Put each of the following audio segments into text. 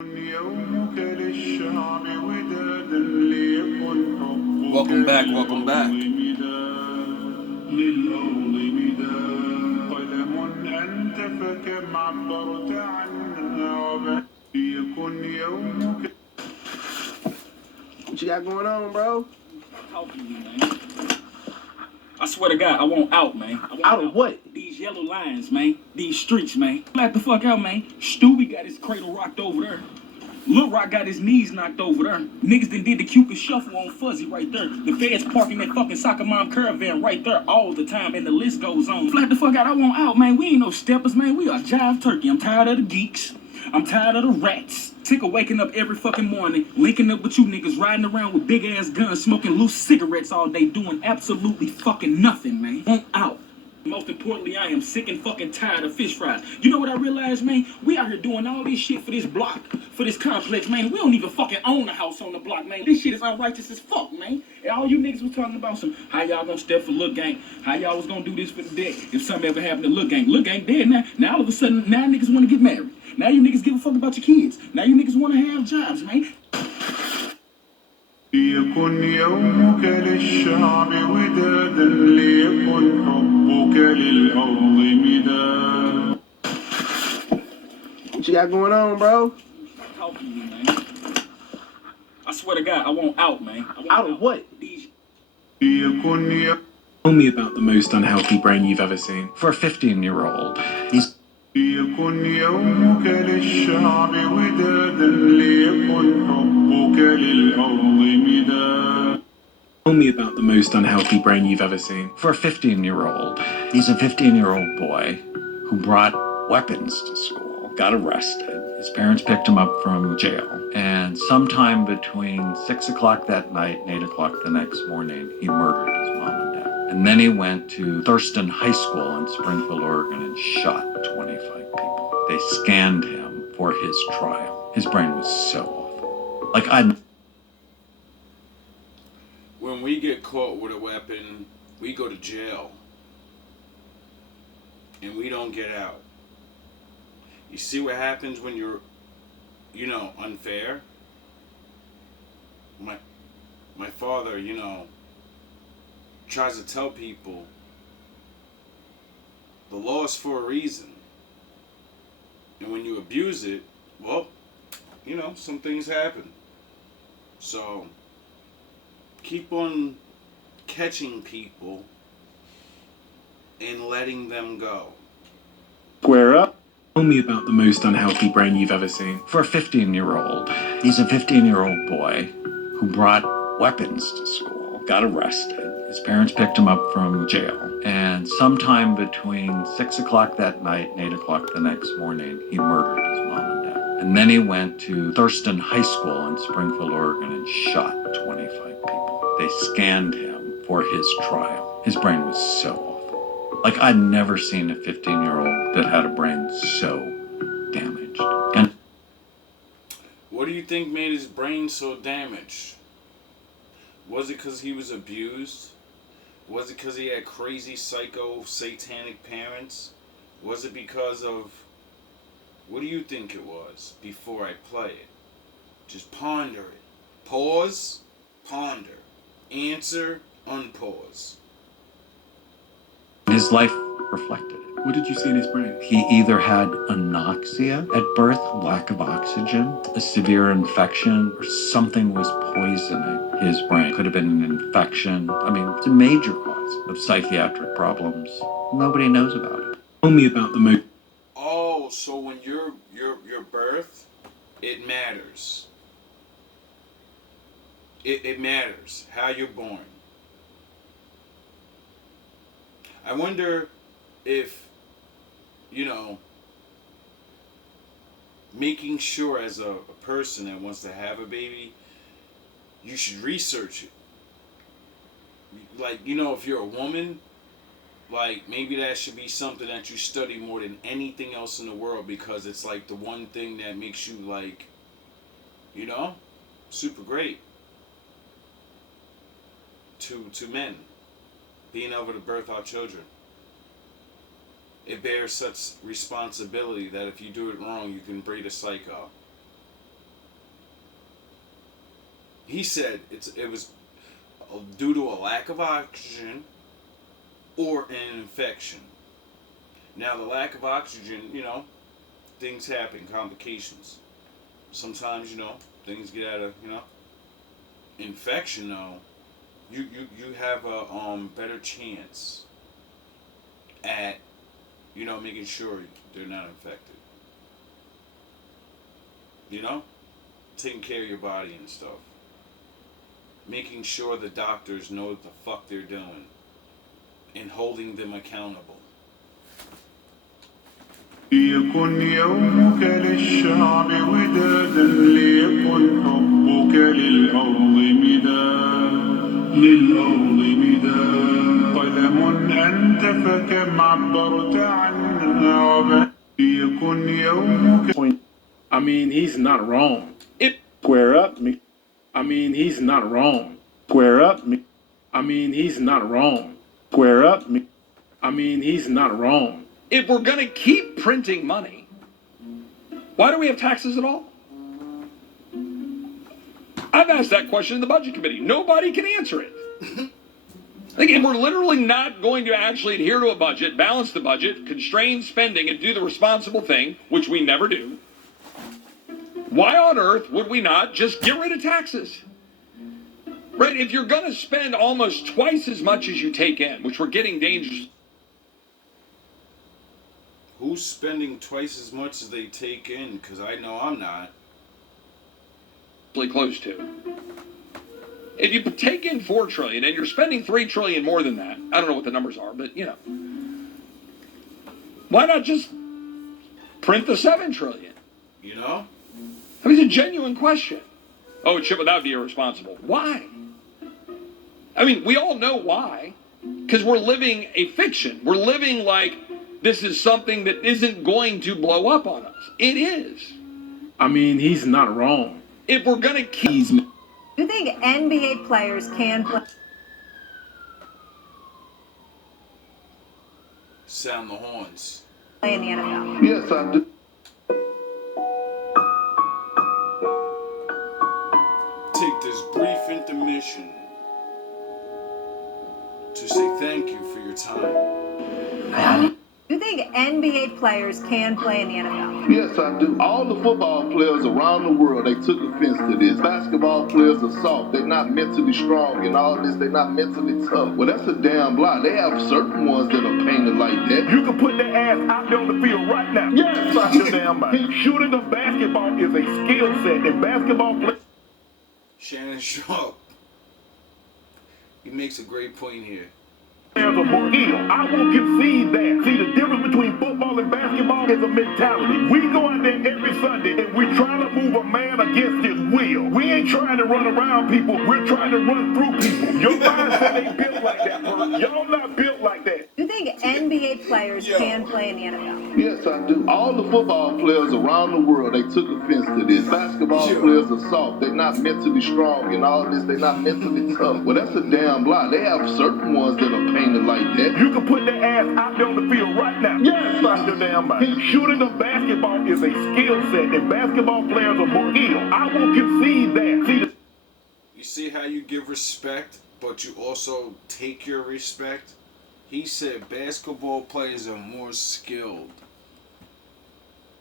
Welcome back, welcome back. What you got going on, bro? Talk to you, man. I swear to God, I want out, man. I want Out of what? These yellow lines, man. These streets, man. Black the fuck out, man. Stewie got his cradle rocked over there. Lil Rock got his knees knocked over there. Niggas done did the Cupid shuffle on Fuzzy right there. The feds parking that fucking soccer mom caravan right there all the time, and the list goes on. Flat the fuck out, I want out, man. We ain't no steppers, man. We are jive turkey. I'm tired of the geeks. I'm tired of the rats. Sick of waking up every fucking morning, linking up with you niggas, riding around with big ass guns, smoking loose cigarettes all day, doing absolutely fucking nothing, man. Want out. Most importantly, I am sick and fucking tired of fish fries. You know what I realized, man? We out here doing all this shit for this block, for this complex, man. We don't even fucking own a house on the block, man. This shit is unrighteous as fuck, man. And all you niggas was talking about some, how y'all gonna step for Lil Gang, how y'all was gonna do this for the dead if something ever happened to Lil Gang. Lil Gang dead now. Now all of a sudden, now niggas wanna get married. Now you niggas give a fuck about your kids. Now you niggas wanna have jobs, man. ليكن يومك للشعب ودادا ليكن حبك للأرض مداد. What you got going on, bro? Talk to you, man. I swear to God, I want out, man. I want Out of what? ليكن يومك Tell me about the most unhealthy brain you've ever seen. For a 15-year-old, he's ليكن يومك للشعب ودادا ليكن حبك للأرض مداد. Tell me about the most unhealthy brain you've ever seen. For a 15-year-old, he's a 15-year-old boy who brought weapons to school, got arrested. His parents picked him up from jail. And sometime between 6 o'clock that night and 8 o'clock the next morning, he murdered his mom and dad. And then he went to Thurston High School in Springfield, Oregon, and shot 25 people. They scanned him for his trial. His brain was so awful. When we get caught with a weapon, we go to jail. And we don't get out. You see what happens when you're, unfair? My father, tries to tell people the law is for a reason. And when you abuse it, well, some things happen. So, keep on catching people and letting them go. square up. Tell me about the most unhealthy brain you've ever seen. For a 15-year-old, he's a 15-year-old boy who brought weapons to school, got arrested. His parents picked him up from jail. And sometime between 6 o'clock that night and 8 o'clock the next morning, he murdered his mom and dad. And then he went to Thurston High School in Springfield, Oregon, and shot 25 people. They scanned him for his trial. His brain was so awful. I'd never seen a 15-year-old that had a brain so damaged. And What do you think made his brain so damaged? Was it because he was abused? Was it because he had crazy, psycho, satanic parents? Was it because of... What do you think it was before I play it? Just ponder it. Pause, ponder. Answer, unpause. his life reflected it. What did you see in his brain? He either had anoxia at birth, lack of oxygen, a severe infection, or something was poisoning his brain. Could have been an infection. It's a major cause of psychiatric problems. Nobody knows about it. Tell me about the most. Oh, so when your birth, it matters. It matters how you're born. I wonder if, making sure as a person that wants to have a baby, you should research it. If you're a woman, maybe that should be something that you study more than anything else in the world, because it's the one thing that makes you super great to men, being able to birth out children. It bears such responsibility that if you do it wrong, you can breed a psycho. He said it was due to a lack of oxygen or an infection. Now, the lack of oxygen, things happen, complications. Sometimes, things get out of, infection, though. You have a better chance at, making sure they're not infected. Taking care of your body and stuff. Making sure the doctors know what the fuck they're doing. And holding them accountable. ليكن يومك للشعب ودادا ليكن حبك للأرض مداد قلم أنت فكم عبرت عنها ليكن يومك. I mean, he's not wrong. Square up me. I mean, he's not wrong. Square up me. I mean, he's not wrong. Square up me. I mean, he's not wrong. If we're going to keep printing money, why do we have taxes at all? I've asked that question in the Budget Committee. Nobody can answer it. If we're literally not going to actually adhere to a budget, balance the budget, constrain spending, and do the responsible thing, which we never do, why on earth would we not just get rid of taxes? Right? If you're going to spend almost twice as much as you take in, which we're getting dangerous. Who's spending twice as much as they take in? Because I know I'm not. Close to. If you take in $4 trillion and you're spending $3 trillion more than that, I don't know what the numbers are, but why not just print the $7 trillion? I mean, it's a genuine question. Oh, it should, but that would be irresponsible. Why? I mean, we all know why. Because we're living a fiction. We're living like this is something that isn't going to blow up on us. It is. I mean, he's not wrong. If we're going to keep... Do you think NBA players can play? Sound the horns. Play in the NFL? Yes, I do. Take this brief intermission to say thank you for your time. Do you think NBA players can play in the NFL? Yes, I do. All the football players around the world, they took offense to this. Basketball players are soft. They're not mentally strong and all this. They're not mentally tough. Well, that's a damn lie. They have certain ones that are painted like that. You can put their ass out there on the field right now. Yes, Stop your damn mind. Shooting a basketball is a skill set, and basketball play. Shannon Sharp. He makes a great point here. Players are more ill. I won't concede that. See, the difference between football and basketball is a mentality. We go out there every Sunday and we're trying to move a man against his will. We ain't trying to run around people. We're trying to run through people. Your mindset ain't built like that, bro. Y'all not built like that. Do you think NBA players can play in the NFL? Yes, I do. All the football players around the world, they took offense to this. Basketball players are soft. They're not mentally strong and all this. They're not mentally tough. Well, that's a damn lie. They have certain ones that are painted like that. You can put their ass out there on the field right now. Yes, Stop your damn mind. Shooting a basketball is a skill set, and basketball players are more ill. I won't concede that. See, You see how you give respect, but you also take your respect? He said basketball players are more skilled.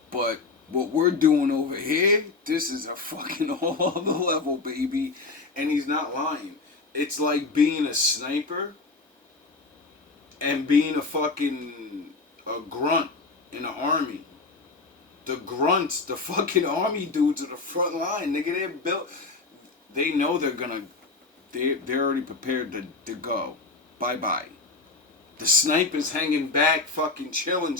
But what we're doing over here, this is a fucking whole other level, baby. And he's not lying. It's like being a sniper and being a grunt in the army. The grunts, the fucking army dudes are the front line, nigga. They're built. They know they're already prepared to go. Bye-bye. The snipers hanging back, fucking chilling,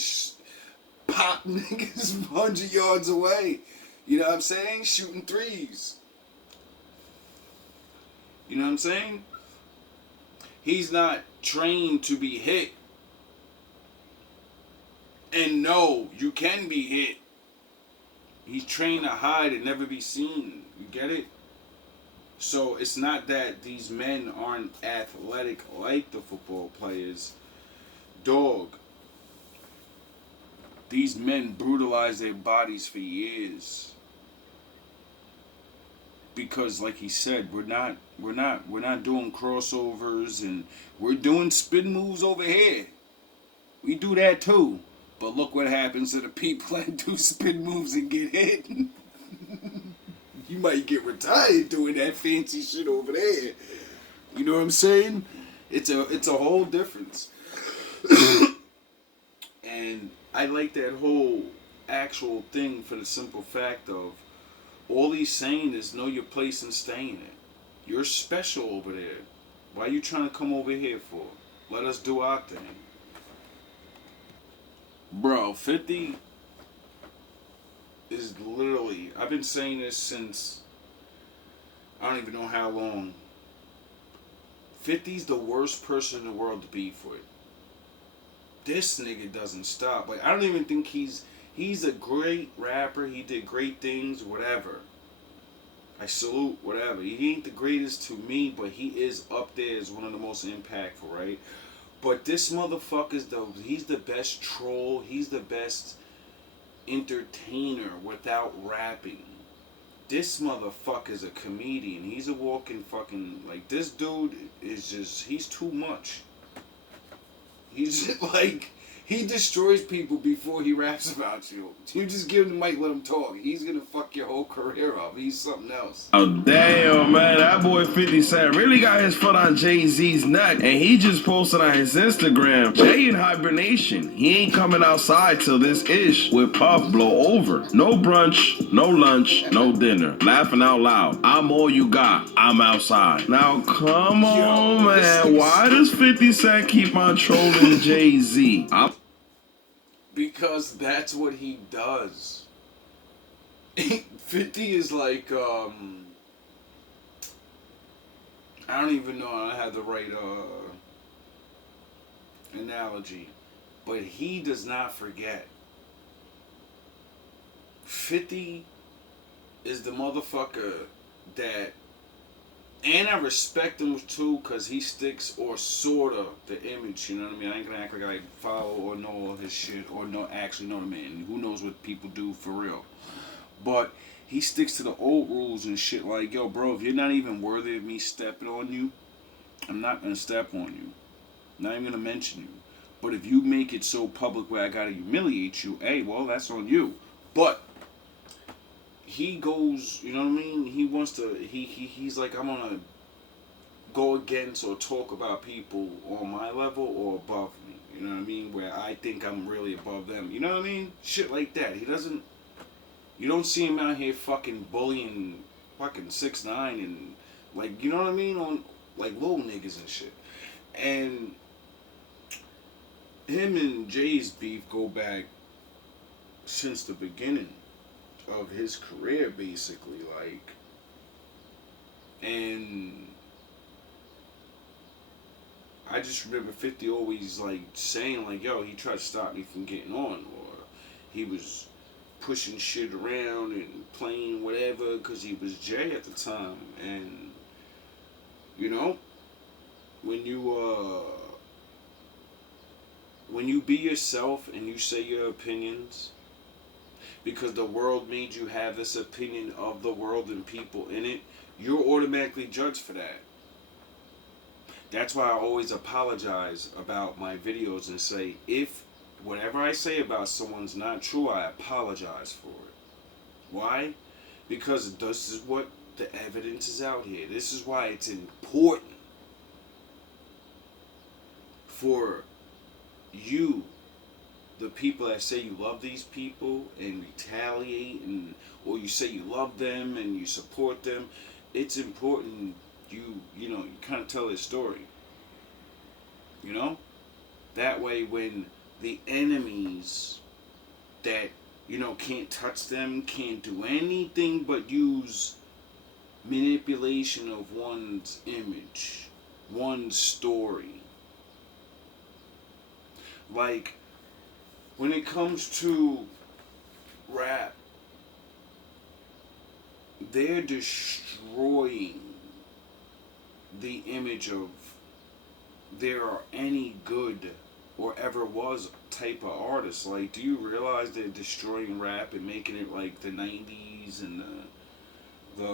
pop niggas 100 yards away. You know what I'm saying? Shooting threes. You know what I'm saying? He's not trained to be hit. And no, you can be hit. He's trained to hide and never be seen. You get it? So it's not that these men aren't athletic like the football players. Dog. These men brutalize their bodies for years. because like he said, we're not doing crossovers, and we're doing spin moves over here. We do that too. But look what happens to the people that do spin moves and get hit. You might get retired doing that fancy shit over there. You know what I'm saying? It's a whole difference. And I like that whole actual thing for the simple fact of all he's saying is know your place and stay in it. You're special over there. Why are you trying to come over here for? Let us do our thing. Bro, 50 is literally, I've been saying this since, I don't even know how long. 50's the worst person in the world to beef with. This nigga doesn't stop. Like, I don't even think he's a great rapper. He did great things, whatever. I salute, whatever. He ain't the greatest to me, but he is up there as one of the most impactful, right? But this motherfucker's he's the best troll. He's the best entertainer without rapping. This motherfucker's a comedian. He's a walking fucking, like, this dude is just, he's too much. He's just like, he destroys people before he raps about you. You just give him the mic, let him talk. He's gonna fuck your whole career up. He's something else. Oh, damn, man. That boy 50 Cent really got his foot on Jay-Z's neck. And he just posted on his Instagram, Jay in hibernation. He ain't coming outside till this ish with Puff blow over. No brunch, no lunch, no dinner. Laughing out loud. I'm all you got. I'm outside. Now, come on, man. Why does 50 Cent keep on trolling Jay-Z? Because that's what he does. 50 is like, I don't even know I had the right analogy, but he does not forget. 50 is the motherfucker that, and I respect him too, because he sticks, or sorta, the image, you know what I mean? I ain't gonna act like I follow or know all his shit, or actually know the man. Who knows what people do for real. But he sticks to the old rules and shit like, yo, bro, if you're not even worthy of me stepping on you, I'm not gonna step on you. I'm not even gonna mention you. But if you make it so public where I gotta humiliate you, hey, well, that's on you. But he goes, you know what I mean? He wants to, he's like, I'm gonna go against or talk about people on my level or above me. You know what I mean? Where I think I'm really above them. You know what I mean? Shit like that. He doesn't, you don't see him out here fucking bullying fucking 6ix9ine and, like, you know what I mean? On, like, little niggas and shit. And him and Jay's beef go back since the beginning of his career, basically, like, and I just remember 50 always, like, saying, like, yo, he tried to stop me from getting on, or he was pushing shit around and playing whatever, because he was Jay at the time. And, you know, when you be yourself and you say your opinions, because the world made you have this opinion of the world and people in it, you're automatically judged for that. That's why I always apologize about my videos and say, if whatever I say about someone's not true, I apologize for it. Why? Because this is what the evidence is out here. This is why it's important for you, the people that say you love these people and retaliate, and or you say you love them and you support them. It's important you know, you kind of tell their story. You know? That way when the enemies that, you know, can't touch them, can't do anything but use manipulation of one's image, one's story. Like, when it comes to rap, they're destroying the image of there are any good or ever was type of artists. Like, do you realize they're destroying rap and making it like the 90s and the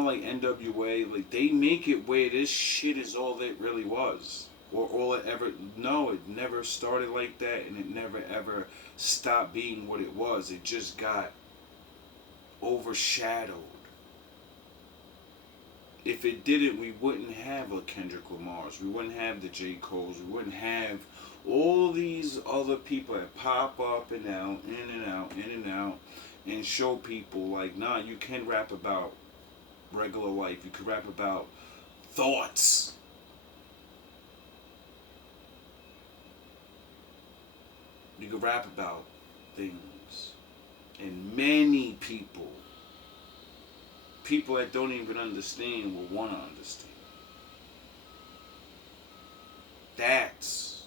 like NWA, like they make it where this shit is all it really was. Or all it ever, no, it never started like that, and it never ever stopped being what it was. It just got overshadowed. If it didn't, we wouldn't have a Kendrick Lamar's, we wouldn't have the J. Cole's, we wouldn't have all these other people that pop up and out, in and out, in and out, and show people like, nah, you can rap about regular life, you can rap about thoughts. You can rap about things. And many people that don't even understand will want to understand. That's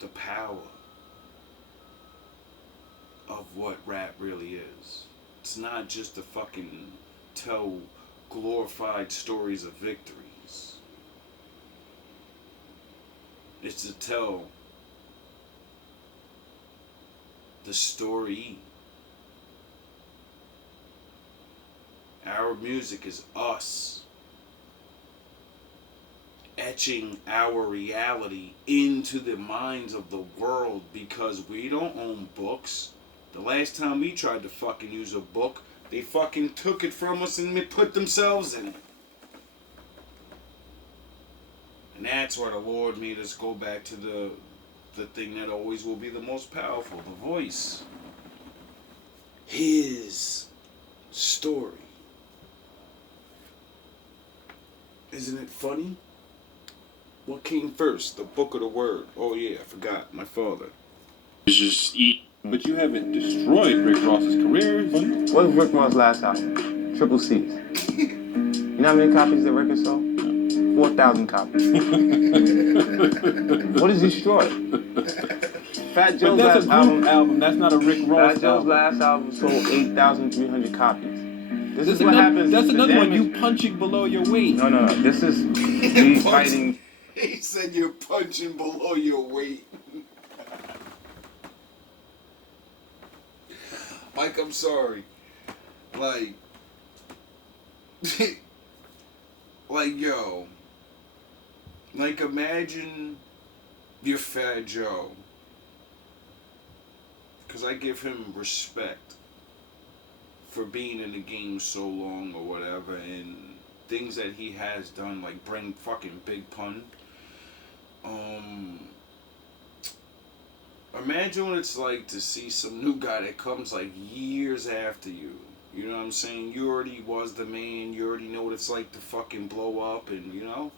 the power of what rap really is. It's not just to fucking tell glorified stories of victories. It's to tell the story. Our music is us etching our reality into the minds of the world, because we don't own books. The last time we tried to fucking use a book, they fucking took it from us and they put themselves in it. And that's why the Lord made us go back to the thing that always will be the most powerful, the voice. His story. Isn't it funny? What came first, the book or the word? Oh yeah, I forgot, my father. It's just eat. But you haven't destroyed Rick Ross's career. What was Rick Ross' last album? Triple C's. You know how many copies the record sold? 4,000 copies. What is destroyed? Fat Joe's last album. That's not a Rick Ross Fat Joe's last album sold 8,300 copies. This is what happens. That's another one. You punching below your weight. No. This is me fighting. He said you're punching below your weight. Mike, I'm sorry. Like, yo. Like, imagine you're Fat Joe. Because I give him respect for being in the game so long or whatever, and things that he has done, like bring fucking Big Pun. Imagine what it's like to see some new guy that comes like years after you. You know what I'm saying? You already was the man. You already know what it's like to fucking blow up, and you know.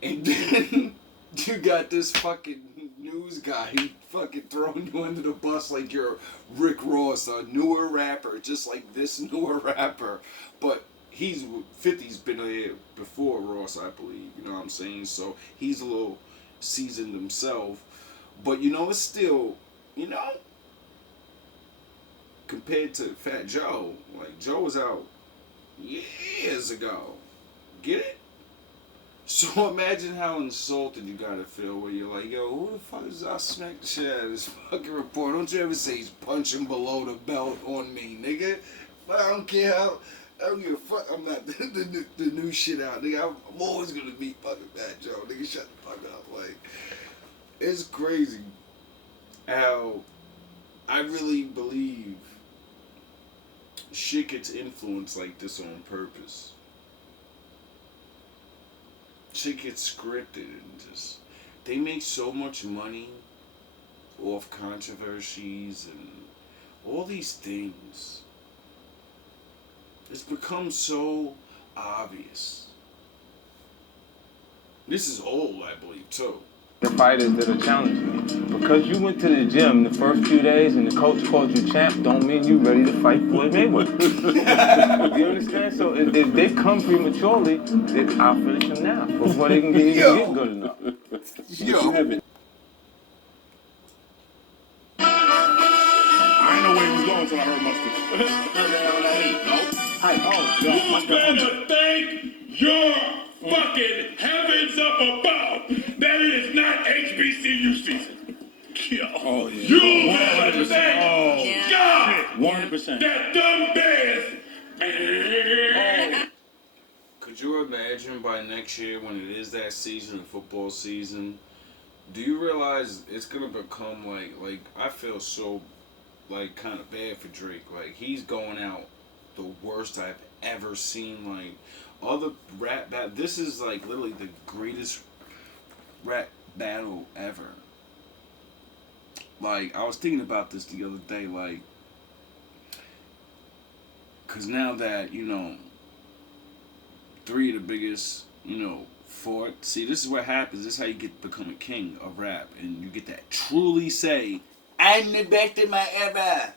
And then you got this fucking news guy fucking throwing you under the bus like you're Rick Ross, a newer rapper, just like this newer rapper. But 50's been here before Ross, I believe. You know what I'm saying? So he's a little seasoned himself. But you know, it's still, you know, compared to Fat Joe, like Joe was out years ago. Get it? So imagine how insulted you gotta feel where you're like, yo, who the fuck is I smack the shit out of this fucking report? Don't you ever say he's punching below the belt on me, nigga. But I don't care how, I don't give a fuck. I'm not the new shit out, nigga. I'm always gonna be fucking Fat Joe, nigga. Shut the fuck up. Like, it's crazy how I really believe shit gets influenced like this on purpose. Shit gets scripted and just, they make so much money off controversies and all these things. It's become so obvious. This is old, I believe, too. The fighters that are challenging me. Because you went to the gym the first few days and the coach called you champ, don't mean you ready to fight Floyd Mayweather. You understand? So if they come prematurely, I'll finish them now before they can get good enough. Yo. I ain't know where he was going until I heard mustard. You better thank your fucking heavens up above that it is not HBCU season. Oh, yeah. You better thank God 100%. that them bears Could you imagine by next year when it is that season, football season, do you realize it's gonna become like I feel so like kind of bad for Drake. Like he's going out the worst I've ever seen. Like other rap this is like literally the greatest rap battle ever. Like I was thinking about this the other day, like, cause now that three of the biggest, four. See, this is what happens. This is how you become a king of rap, and you get to truly say, "I'm the best in my era."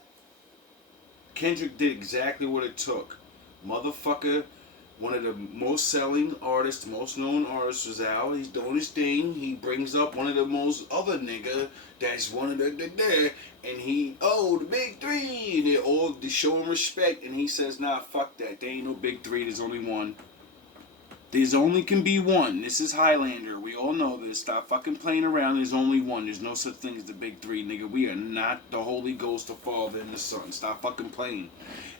Kendrick did exactly what it took. Motherfucker, one of the most selling artists, most known artists was out. He's doing his thing. He brings up one of the most other nigga that's one of the and he, the big three. And they all show him respect, and he says, nah, fuck that. There ain't no big three. There's only one. There's only can be one. This is Highlander. We all know this. Stop fucking playing around. There's only one. There's no such thing as the big three, nigga. We are not the Holy Ghost, the Father, and the Son. Stop fucking playing.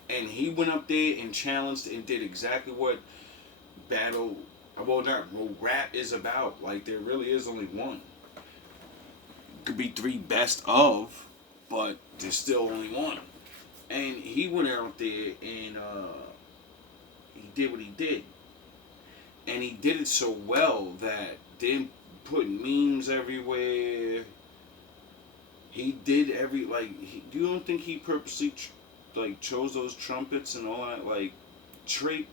And he went up there and challenged and did exactly what rap is about. Like, there really is only one. Could be three best of, but there's still only one. And he went out there and he did what he did. And he did it so well that they put memes everywhere. He did you don't think he purposely chose those trumpets and all that? Like Drake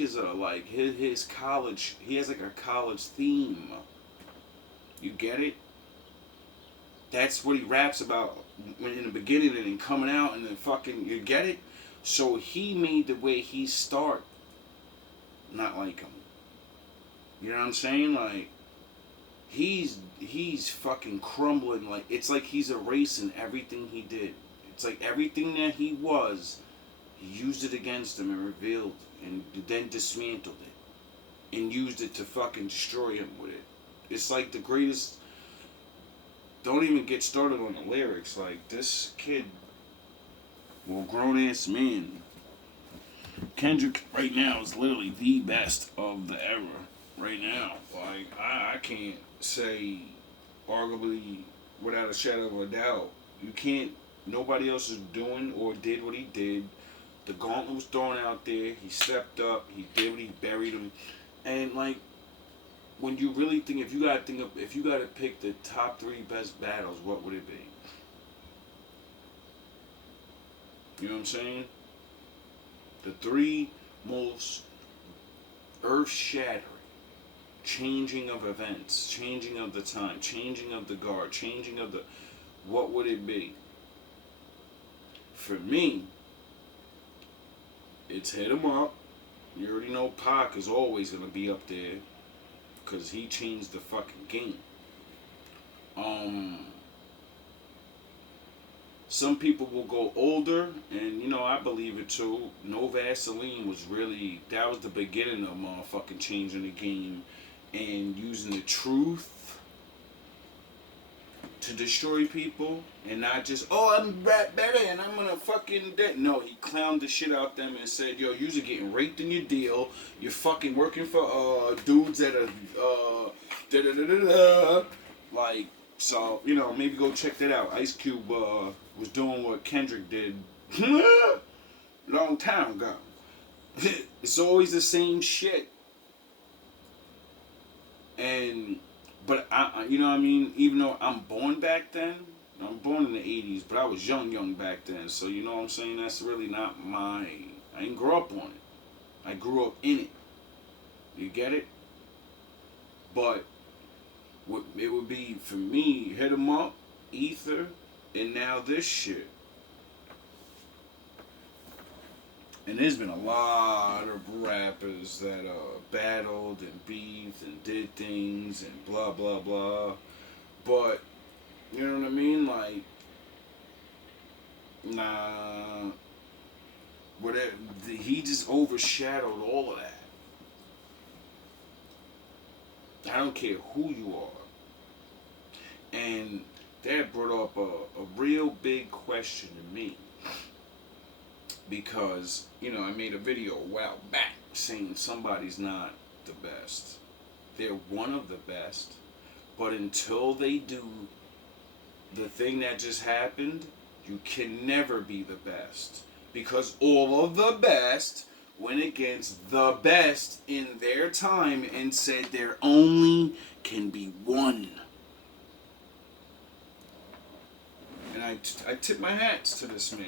is his college. He has like a college theme. You get it? That's what he raps about in the beginning and then coming out and then fucking, you get it? So he made the way he start not like him. You know what I'm saying? Like, he's fucking crumbling. Like, it's like he's erasing everything he did. It's like everything that he was, he used it against him and revealed and then dismantled it and used it to fucking destroy him with it. It's like the greatest. Don't even get started on the lyrics. Like, this kid, grown ass man, Kendrick right now is literally the best of the era. Right now, like, I can't say arguably without a shadow of a doubt. You can't, nobody else is doing or did what he did. The gauntlet was thrown out there. He stepped up. He did what he buried him. And like, when you really think, if you gotta pick the top three best battles, what would it be? You know what I'm saying? The three most earth-shattering, changing of events, changing of the time, changing of the guard, changing of the... What would it be? For me, it's Hit 'Em Up. You already know Pac is always going to be up there because he changed the fucking game. Some people will go older, and I believe it too. No Vaseline was really, that was the beginning of motherfucking changing the game and using the truth to destroy people and not just, I'm rap better and I'm gonna fucking No, he clowned the shit out them and said, yo, you're getting raped in your deal. You're fucking working for dudes that are like, so, maybe go check that out. Ice Cube was doing what Kendrick did long time ago. It's always the same shit. But I, you know what I mean? Even though I'm born back then, I'm born in the 80s, but I was young back then. So you know what I'm saying? That's really not I didn't grow up on it. I grew up in it. You get it? But it would be, for me, Hit 'Em Up, Ether, and now this shit. And there's been a lot of rappers that battled and beefed and did things and blah, blah, blah. But, you know what I mean? Like, nah. Whatever, he just overshadowed all of that. I don't care who you are. And that brought up a real big question to me. because, you know, I made a video a while back saying somebody's not the best. They're one of the best, but until they do the thing that just happened, you can never be the best, because all of the best went against the best in their time and said there only can be one. And I tip my hats to this man.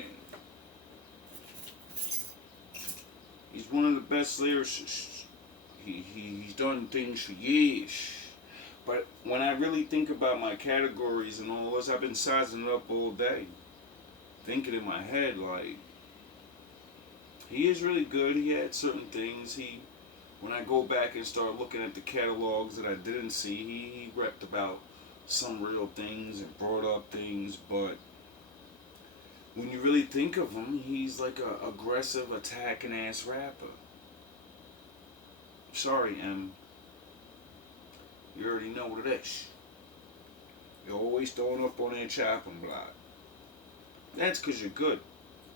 He's one of the best lyricists. He's done things for years. But when I really think about my categories and all this, I've been sizing it up all day. Thinking in my head, like, he is really good. He had certain things. When I go back and start looking at the catalogs that I didn't see, he repped about some real things and brought up things, but when you really think of him, he's like a aggressive, attacking ass rapper. Sorry, M. You already know what it is. You're always throwing up on that chopping block. That's because you're good.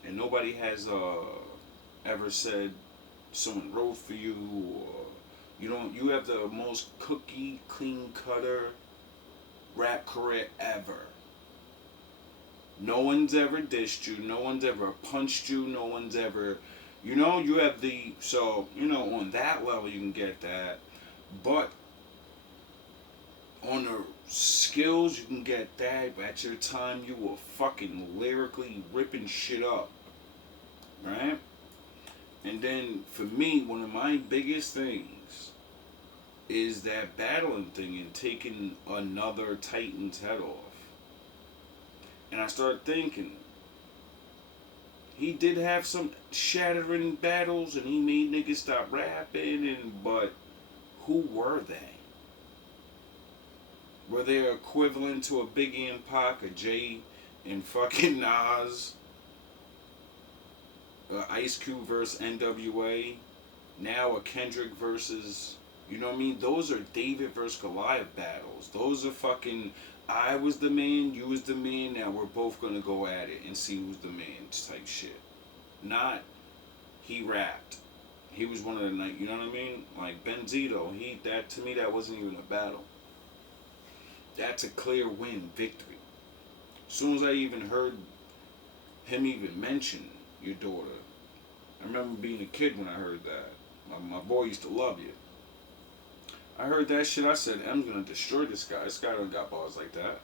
And nobody has ever said someone wrote for you, or you have the most cookie, clean cutter rap career ever. No one's ever dissed you, no one's ever punched you, no one's ever, you have on that level you can get that, but on the skills you can get that, but at your time you were fucking lyrically ripping shit up, right? And then for me, one of my biggest things is that battling thing and taking another Titan's head off. And I started thinking, he did have some shattering battles and he made niggas stop rapping, but who were they? Were they equivalent to a Biggie and Pac, a Jay and fucking Nas? Ice Cube versus NWA? Now a Kendrick versus, you know what I mean? Those are David versus Goliath battles. Those are fucking, I was the man, you was the man, now we're both gonna go at it and see who's the man type shit. Not, he rapped. He was one of the night, you know what I mean? Like Benzito, to me that wasn't even a battle. That's a clear win, victory. As soon as I even heard him even mention your daughter, I remember being a kid when I heard that. My boy used to love you. I heard that shit, I said, M's gonna destroy this guy. This guy don't got bars like that.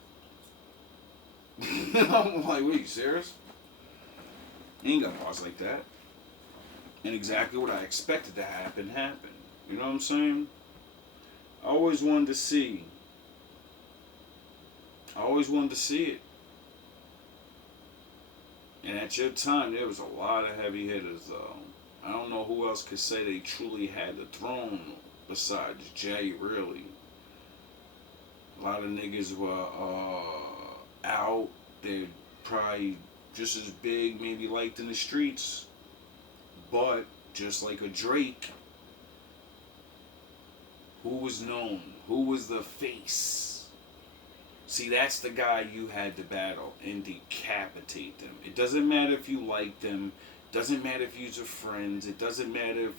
I'm like, wait, you serious? He ain't got bars like that. And exactly what I expected to happen, happened. You know what I'm saying? I always wanted to see it. And at your time, there was a lot of heavy hitters, though. I don't know who else could say they truly had the throne besides Jay, really. A lot of niggas were out. They're probably just as big, maybe liked in the streets. But, just like a Drake, who was known? Who was the face? See, that's the guy you had to battle and decapitate them. It doesn't matter if you like them. It doesn't matter if you're friends. It doesn't matter.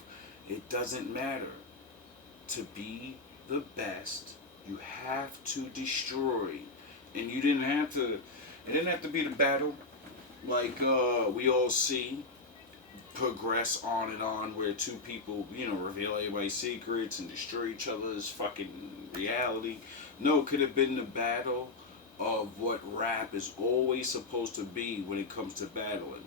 To be the best, you have to destroy. And it didn't have to be the battle like we all see progress on and on, where two people, reveal everybody's secrets and destroy each other's fucking reality. No, it could have been the battle of what rap is always supposed to be when it comes to battling.